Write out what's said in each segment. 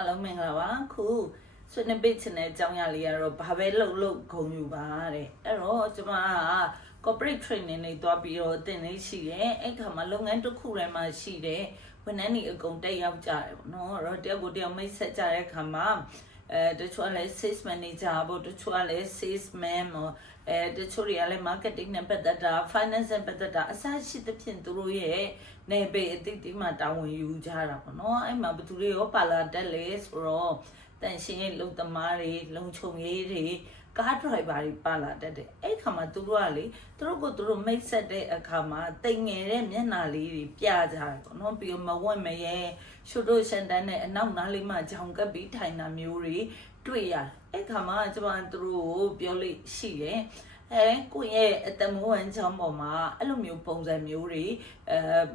အားလုံးမင်္ဂလာပါခုဆွေးနွေးပေးချင်တဲ့အကြောင်းအရာလေးကတော့ဘာပဲလုပ်ဂုဏ်ယူပါတဲ့အဲ့တော့ကျွန်မက corporate training တွေတွားပြီးတော့သင်နေရှိတယ်အဲ့ခါမှာလုပ်ငန်းတစ်ခုထဲမှာရှိတယ်ဝန်ထမ်းတွေအကုန်တက်ရောက်ကြတယ်ပေါ့နော်အဲ့တော့တယောက်ကိုတယောက်မိတ်ဆက်ကြတဲ့ခါမှာတချို့ကလည်း sales manager ပေါ့တချို့ကလည်း salesman ပေါ့တချို့တွေကလည်း marketing နဲ့ပတ်သက်တာ finance နဲ့ပတ်သက်တာအစရှိသဖြင့်သူတို့ရဲ့နေပေအတိတ်ဒီမှာတာဝန်ယူကြတာပေါ့နော်အဲ့မှာဘယ်သူတွေရောပါလာတက်လဲဆိုတော့တန်ရှင်းရဲ့လုံသမားတွေလုံခြုံရေးတွေကားဒရိုက်ဘာတွေပါလာတက်တယ်အဲ့ခါမှာသူတို့ကလေသူတို့ကိုသူတို့မိတ်ဆက်တဲ့အခါမှာတိမ်ငယ်တဲ့မျက်နှာလေးတွေပြကြတယ်ပေါ့နော်ပြီးတော့မဝတ်မရဲရှုပ်တို့ရှန်တန်းနဲ့အနောက်နားလေးမှာဂျောင်ကပ်ပြီးထိုင်တာမျိုးတွေတွေ့ရတယ်အဲ့ခါမှာကျွန်မသူတို့ကိုပြောလို့ရှိတယ်ကိုယ့်ရဲ့အတမဝန်ချောင်းပေါ်မှာအဲ့လိုမျိုးပုံစံမျိုးတွေ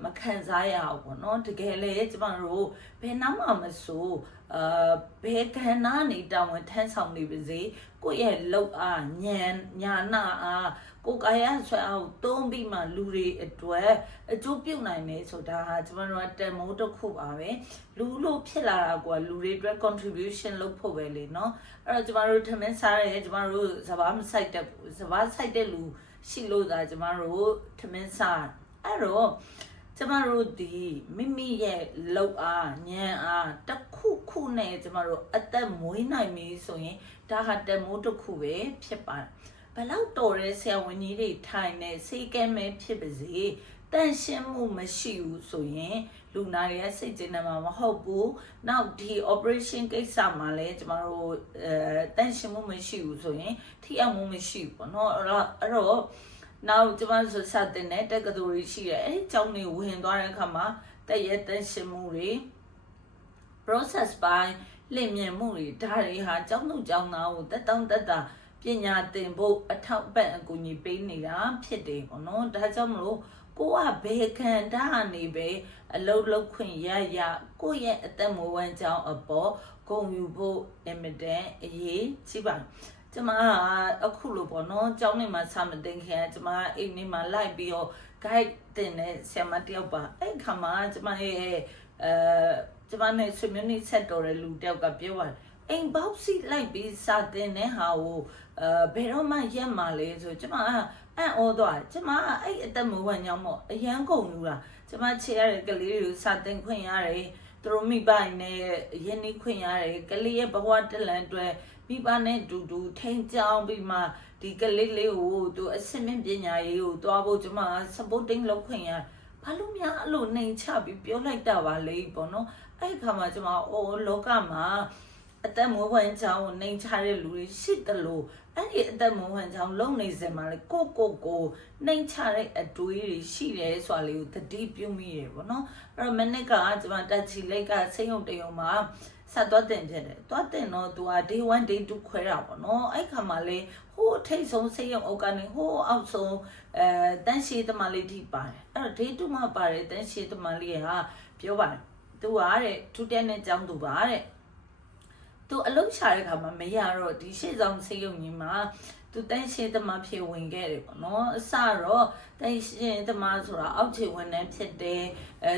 မခံစားရအောင်ပေါ့နော်တကယ်လေကျမတို့ဘယ်နာမှမဆိုဘယ်ကဏ္ဍနေတောင်းဝန်ထမ်းဆောင်နေပါစေကိုယ့်ရဲ့လောက်အားညာနာအားကိုယ်ကာယဆွဲအောင်သုံးပြီးမှလူတွေအတွက်အကျိုးပြုနိုင်နေဆိုတာဟာကျမတို့ကတန်မိုးတစ်ခုပါပဲလူလို့ဖြစ်လာတာကလူတွေအတွက် contribution လုပ်ဖို့ပဲလေနော်အဲ့တော့ကျမတို့ထမင်းစားရဲကျမတို့စဘာမဆိုင်တဲ့စဘာဆိုင်တဲ့လူရှိလို့သာကျမတို့ထမင်းစားအဲ့တော့ကျမတို့ဒီမိမိရဲ့လောက်အားဉာဏ်အားတစ်ခုနဲ့ကျမတို့အသက်မွေးနိုင်ပြီဆိုရင်ဒါဟာတန်မိုးတစ်ခုပဲဖြစ်ပါတယ်ဘလောက်တော်တဲ့ဆရာဝန်ကြီးတွေထိုင်နေစေကဲမဲဖြစ်ပါစေတန်ရှင်းမှုမရှိဘူးဆိုရင်လူနာရဲ့စိတ်ကျဉ်းနေမှာမဟုတ်ဘူးနောက်ဒီ operation ကိစ္စမှာလည်းကျမတို့တန်ရှင်းမှုမရှိဘူးဆိုရင်ထိအောင်မှုမရှိဘူးပေါ့နော်အဲ့တော့နောက်ကျမတို့စတဲ့နဲ့တက္ကသိုလ်တွေရှိတယ်အဲ့ဒီကျောင်းတွေဝင်သွားတဲ့အခါမှာတည့်ရဲ့တန်ရှင်းမှုတွေ process ပိုင်းလင့်မြင်မှုတွေဒါတွေဟာကျောင်းသူကျောင်းသားကိုတက်တောင့်တက်တာပညာသင်ဖို့အထောက်ပံ့အကူအညီပေးနေတာဖြစ်တယ်ပေါ့နော်ဒါကြောင့်မလို့ကိုကဘယ်ခံတာနေပဲအလုပ်လုပ်ခွင့်ရကိုရဲ့အသက်မွေးဝမ်းကြောင်းအပေါ်ဂုဏ်ယူဖို့အင်မတန်အရေးကြီးပါကျမအခုလိုပေါ့နော်ကျောင်းနေမှာစာမတင်ခင်ကျမအိမ်နေမှာလိုက်ပြီးတော့ guide တင်တဲ့ဆရာမတယောက်ပါအဲ့ခါမှာကျမရဲ့ကျမနဲ့ဆွေမျိုးနေဆက်တော်တဲ့လူတယောက်ကပြောပါတယ်အိမ်ပေါက်စီလိုက်ပြီးစာတင်တဲ့ဟာကိုဘယ်တော့မှရက်မှာလဲဆိုကျမအံ့ဩသွားကျမအဲ့အသက်မဝညောင်းမို့အရန်ကုန်လူလားကျမချေရတဲ့ကလေးတွေကိုစာတင်ခွင့်ရတယ်သူတို့မိဘနဲ့ရင်းနှီးခွင့်ရတယ်ကလေးရဲ့ဘဝတလန်အတွက်မိဘနဲ့တူတူထိန်ကြောင်းပြီးမှဒီကလေးလေးကိုသူအစင်းပညာရေးကိုတွားဖို့ကျမ supporting လုပ်ခွင့်ရဘာလို့များအဲ့လိုနှိမ်ချပြီးပြောလိုက်တာပါလေပေါ့နော်အဲ့ခါမှာကျမလောကမှာအသက်မွေးဝမ်းကြောင်းကိုနှိမ်ချတဲ့လူတွေရှိတယ်လို့အဲ့ဒီအသက်မွေးဝမ်းကြောင်းလုံနေစင်မှာလေကိုနှိမ်ချတဲ့အတွေးတွေရှိတယ်ဆိုတာလေးကိုသတိပြုမိရပေါ့နော်အဲ့တော့မနစ်ကကျမတက်ချီလိုက်ကစိတ်ယုံတယုံမှာဆက်သွားတင်ဖြစ်တယ်သွားတင်တော့သူက day 1 day 2ခွဲတာပေါ့နော်အဲ့ခါမှာလေဟိုထိတ်ဆုံးစိတ်ယုံအောက်ကနေဟိုအောက်ဆုံးတန်းရှိသမားလေးထိပါတယ်အဲ့တော့ day 2မှာပါတယ်တန်းရှိသမားလေးဟာပြောပါတယ်သူကတဲ့ထူးတဲ့နဲ့ကြောင်းသူပါတဲ့သူအလုံးရှာတဲ့ခါမှာမရတော့ဒီရှေ့ဆောင်စိတ်ယုံကြီးမှာသူတန်းရှင်းသမားဖြစ်ဝင်ခဲ့တယ်ပေါ့နော်အစတော့တန်းရှင်းသမားဆိုတာအောက်ခြေဝန်ထမ်းဖြစ်တယ်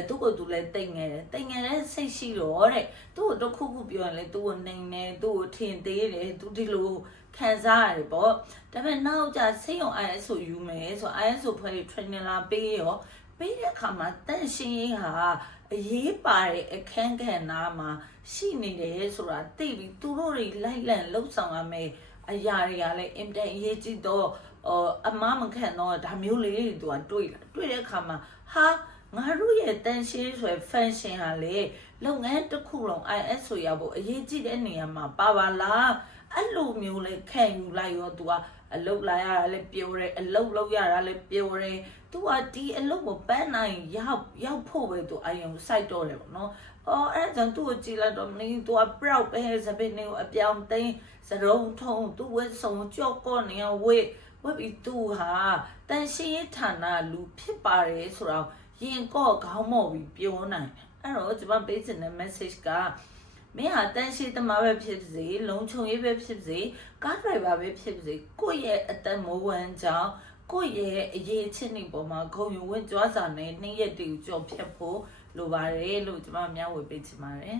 သူ့ကိုသူလည်းတိတ်ငယ်တယ်တိတ်ငယ်တဲ့စိတ်ရှိတော့တဲ့သူ့ကိုတစ်ခုခုပြောရင်လေသူ့ကိုနှိမ်နေသူ့ကိုထင်သေးတယ်သူဒီလိုခံစားရတယ်ပေါ့ဒါပေမဲ့နောက်ကျစိတ်ယုံ ISO ယူမယ်ဆို ISO ဖွဲ့ training လာပေးရောပေးတဲ့အခါမှာတန့်ရှင်းရေးဟာအရေးပါတဲ့အခန်းကဏ္ဍမှာရှိနေတယ်ဆိုတာသိပြီးသူတို့တွေလိုက်လံလှုပ်ဆောင်ရမယ်အရာတွေကလည်းအင်တန်အရေးကြီးတော့အမမခံတော့ဒါမျိုးလေးတွေသူကတွေ့တဲ့အခါမှာဟာငါတို့ရဲ့တန်ရှင်းဆို function ဟာလေလုပ်ငန်းတစ်ခုလုံး IS ဆိုရဖို့အရေးကြီးတဲ့နေရာမှာပါပါလားအဲ့လိုမျိုးလေခံယူလိုက်ရောသူကအလုပ်လာရတာလည်းပြောတယ်အလုပ်လုပ်ရတာလည်းပြောတယ်သူကဒီအလုပ်ကိုပန်းနိုင်ရောက်ဖို့ပဲသူအယုံစိုက်တော့တယ်ပေါ့နော်အဲ့ဒါကြောင့်သူ့ကိုကြည်လိုက်တော့မင်းသူက proud ပဲစပင်းနေကိုအပြောင်းသိမ်းစရုံထုံသူ့ဝက်ဆောင်ကြော့ကောနေဝက်ပြီးသူဟာတန်ရှင်းရေးဌာနလူဖြစ်ပါတယ်ဆိုတော့ရင်ကော့ခေါင်းမော့ပြီးပြောနိုင်တယ်အဲ့တော့ကျွန်မပေးချင်တဲ့ message ကမင်းဟာတန်ရှင်းသမားပဲဖြစ်စေလုံခြုံရေးပဲဖြစ်စေကားဒရိုင်ဘာပဲဖြစ်စေကိုယ့်ရဲ့အသက်မိုးဝမ်းကြောင်းကိုယ့်ရဲ့အရေးချင်းတွေပေါ်မှာဂုဏ်ယူဝင့်ကြွားစာနဲ့နှင်းရက်တူကြော်ဖြတ်ဖို့လိုပါတယ်လို့ကျွန်မမျှဝေပေးချင်ပါတယ်